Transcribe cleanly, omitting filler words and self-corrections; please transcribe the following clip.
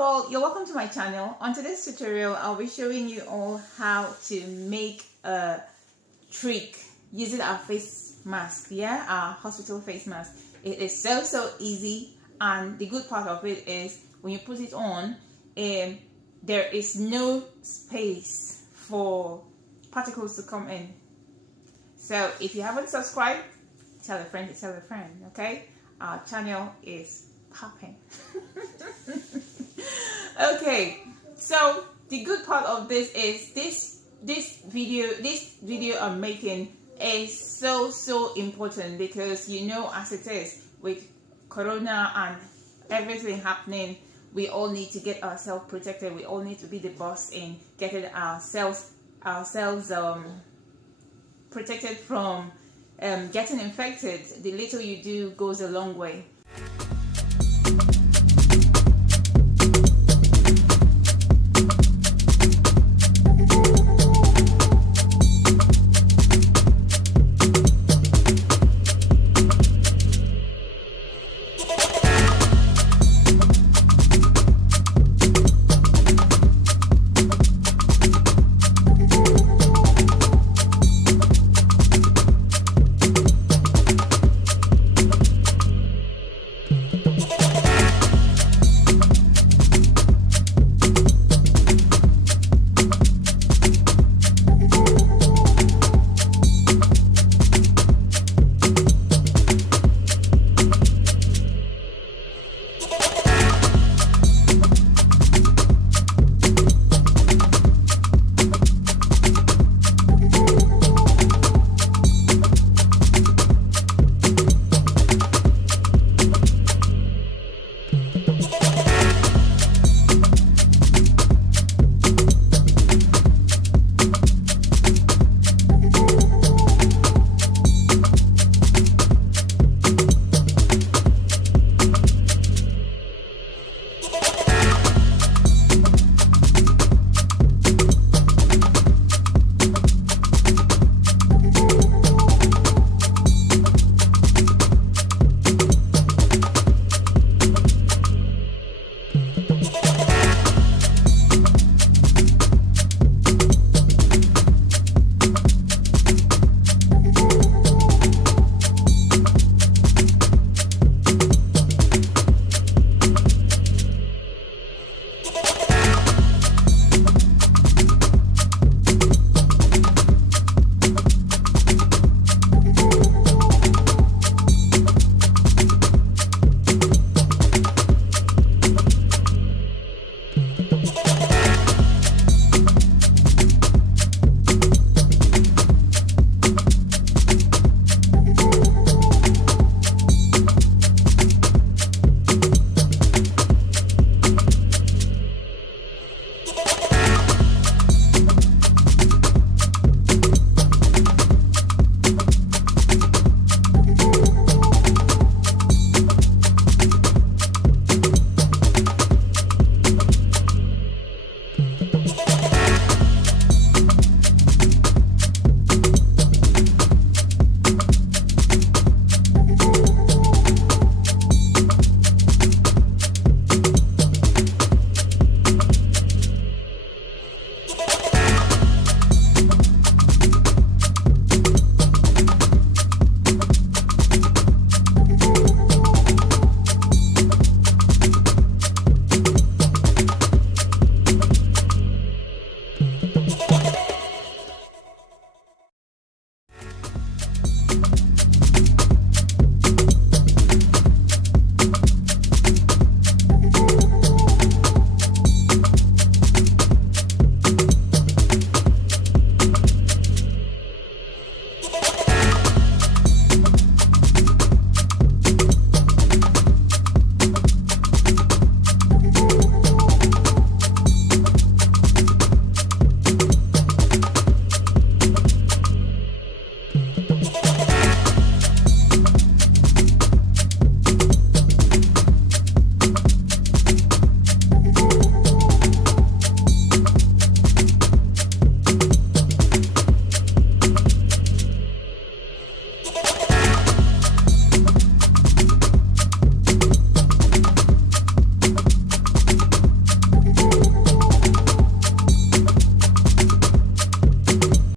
Well, you're welcome to my channel. On today's tutorial, I'll be showing you all how to make a trick using our face mask, our hospital face mask. It is so easy, and the good part of it is when you put it on, there is no space for particles to come in. So if you haven't subscribed, tell a friend to tell a friend, okay? Our channel is popping. Okay, so the good part of this is this video I'm making is so important, because you know, as it is with corona and everything happening, we all need to get ourselves protected. We all need to be the boss in getting ourselves protected from getting infected. The little you do goes a long way.